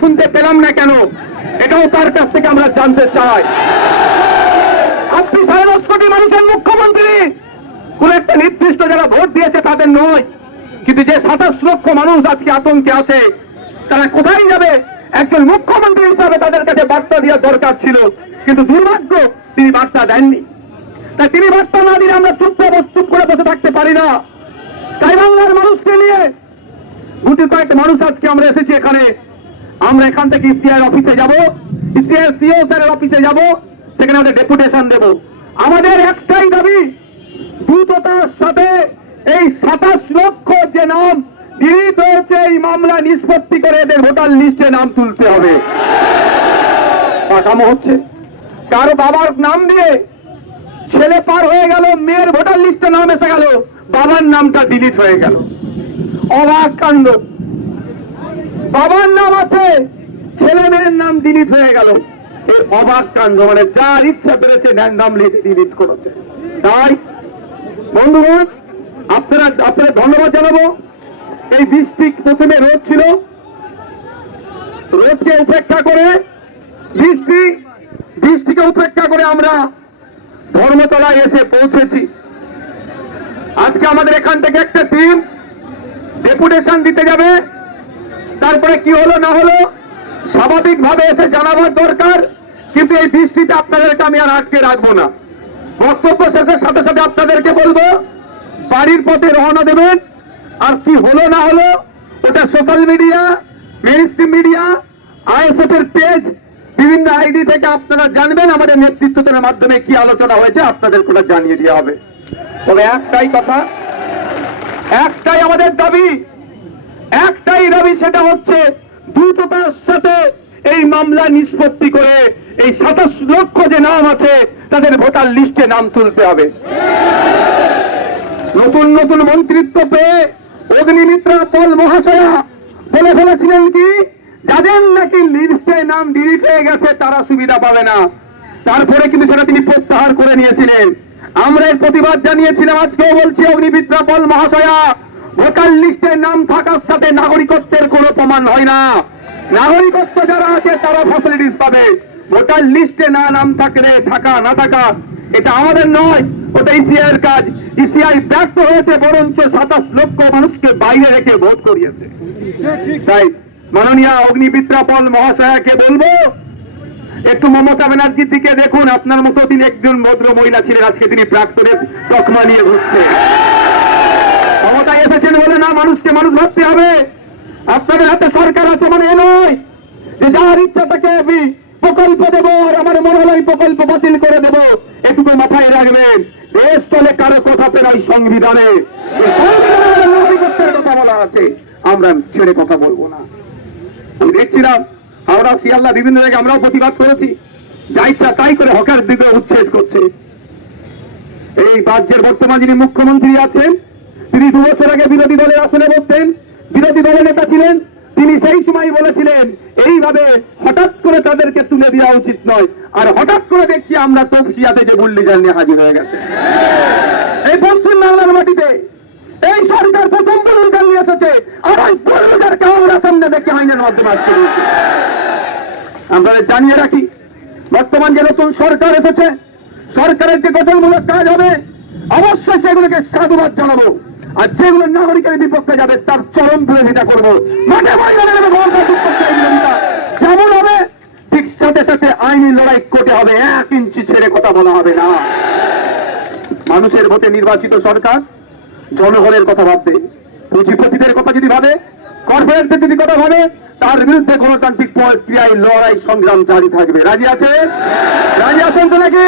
শুনতে পেলাম না কেন, এটাও তার কাছ থেকে আমরা জানতে চাই। আপনি 10.5 কোটি মানুষের মুখ্যমন্ত্রী, কোন একটা নির্দিষ্ট যারা ভোট দিয়েছে তাদের নয়, কিন্তু যে 27 লক্ষ মানুষ আজকে আতঙ্কে আছে, তারা কোথায় যাবে? একজন মুখ্যমন্ত্রী হিসাবে তাদের কাছে বার্তা দেওয়ার দরকার ছিল, কিন্তু দুর্ভাগ্য তিনি বার্তা দেননি। তাই তিনি বার্তা না দিলে আমরা চুপ করে বসে থাকতে পারি না। তাই বাংলার মানুষকে নিয়ে গুটি কয়েকটা মানুষ আজকে আমরা এসেছি এখানে। আমরা এখান থেকে ইসিআই অফিসে যাব, ইসিআই সিও স্যারের অফিসে যাব, সেখানে আমাদের ডেপুটেশন দেব। আমাদের একটাই দাবি, দ্রুততার সাথে এই 27 লক্ষ যে নাম ডিলিট হয়েছে এই মামলা নিষ্পত্তি করে এদের ভোটার লিস্টে নাম তুলতে হবে। পাকামো হচ্ছে, কারো বাবার নাম দিয়ে ছেলে পার হয়ে গেল, মেয়ের ভোটার লিস্টে নাম এসে গেল, বাবার নামটা ডিলিট হয়ে গেল। অবাক কাণ্ড, বাবার নাম আছে, ছেলে মেয়ের নাম ডিলিট হয়ে গেল। এই অবাক কাণ্ড, মানে যার ইচ্ছা পেরেছে নাম লিখে ডিলিট করেছে। তাই বন্ধুগণ, আপনারা ধন্যবাদ জানাবো। এই বৃষ্টি, প্রথমে রোদ ছিল, রোদকে উপেক্ষা করে বৃষ্টিকে উপেক্ষা করে আমরা ধর্মতলায় এসে পৌঁছেছি। আজকে আমাদের এখান থেকে একটা টিম ডেপুটেশন দিতে যাবে। তারপরে কি হলো না হলো স্বাভাবিকভাবে এসে জানাবার দরকার, কিন্তু এই বৃষ্টিতে আপনাদেরকে আমি আর আটকে রাখবো না। বক্তব্য শেষের সাথে সাথে আপনাদেরকে বলবো বাড়ির পথে রওনা দেবেন। আর কি হলো না হলো ওটা social media, mainstream media, ISF এর পেজ, বিভিন্ন আইডি থেকে আপনারা জানবেন। আমাদের নেতৃত্বের মাধ্যমে কি আলোচনা হয়েছে আপনাদের কোটা জানিয়ে দেওয়া হবে। তবে একটাই কথা, একটাই আমাদের দাবি, সেটা হচ্ছে দ্রুততার সাথে এই মামলা নিষ্পত্তি করে এই 27 লক্ষ যে নাম আছে তাদের ভোটার লিস্টে নাম তুলতে হবে। নতুন নতুন মন্ত্রিত্ব পেয়ে অগ্নিমিত্রা পল মহাশয়া বলে ফেলেছিলেন কি, যাদের নাকি লিস্টে নাম ডিলিট হয়ে গেছে তারা সুবিধা পাবে না। তারপরে কিন্তু সেটা তিনি প্রত্যাহার করে নিয়েছিলেন। আমরা এর প্রতিবাদ জানিয়েছিলাম। আজকেও বলছি, অগ্নিমিত্রা পল মহাশয়া, ভোটার লিস্টে নাম থাকার সাথে নাগরিকত্বের কোনো প্রমাণ হয় না। নাগরিকত্ব যারা আছে তারা ফ্যাসিলিটিস পাবে, ভোটার লিস্টে নাম থাকা না থাকা এটা আমাদের নয়, ওটা ইসিআই এর কাজ। ইসিআই ব্যর্থ হয়েছে, বরঞ্চ 27 লক্ষ মানুষকে বাইরে রেখে ভোট করিয়েছে। তাই মাননীয় অগ্নিমিত্রা পল মহাশয়াকে বলবো, একটু মমতা ব্যানার্জির দিকে দেখুন। আপনার মতো তিনি একজন ভদ্র মহিলা ছিলেন, আজকে তিনি প্রাক্তনের তকমা নিয়ে ঘুরছে। ক্ষমতা এসেছেন বলে না মানুষকে মানুষ ভাবতে হবে। আপনাদের হাতে সরকার আছে মানে এ নয় যে যার ইচ্ছা তাকে প্রকল্প দেব আর আমার মনে হলো এই প্রকল্প বাতিল করে দেব। এটুকু মাথায় রাখবেন, দেশ চলে কারো কথা পেরাই সংবিধানে। নাগরিকত্বের কথা বলা আছে, আমরা ছেড়ে কথা বলবো না। আমি দেখছিলাম হাওড়া, শিয়ালদা, বিভিন্ন জায়গায় আমরাও প্রতিবাদ করেছি। যা ইচ্ছা তাই করে হকার দিকে উচ্ছেদ করছে। এই রাজ্যের বর্তমান যিনি মুখ্যমন্ত্রী আছেন, তিনি 2 বছর আগে বিরোধী দলের আসনে বসতেন, বিরোধী দলের নেতা ছিলেন। তিনি সেই সময় বলেছিলেন এইভাবে হঠাৎ করে তাদেরকে তুলে দেওয়া উচিত নয়। আর হঠাৎ করে দেখছি আমরা তফসিয়াতে যে বুল্লিজাল নিয়ে হাজির হয়ে গেছে। এই পশ্চিম বাংলার মাটিতে এই সরকার প্রথম বুল্লিজাল নিয়ে এসেছে, আর ওই বুল্লিজালকে আমরা সামনে দেখে আইনের মাধ্যমে আসতে দিয়েছি। আমরা জানিয়ে রাখি, বর্তমান যে নতুন সরকার এসেছে, সরকারের যে গঠনমূলক কাজ হবে অবশ্যই সেগুলোকে সাধুবাদ জানাবো। আর যেগুলো নাগরিকের বিপক্ষে যাবে তার চরম বিরোধিতা করবো। মাঠে বিরোধিতা যেমন হবে ঠিক সাথে সাথে আইনি লড়াই করতে হবে। 1 ইঞ্চি ছেড়ে কথা বলা হবে না। মানুষের ভোটে নির্বাচিত সরকার জনগণের কথা ভাববে, পুঁজিপতিদের কথা যদি ভাবে, কর্পোরেটদের যদি কথা ভাবে, তার বিরুদ্ধে গণতান্ত্রিক প্রক্রিয়ায় লড়াই সংগ্রাম জারি থাকবে। রাজি আছেন? রাজি আছেন তো নাকি?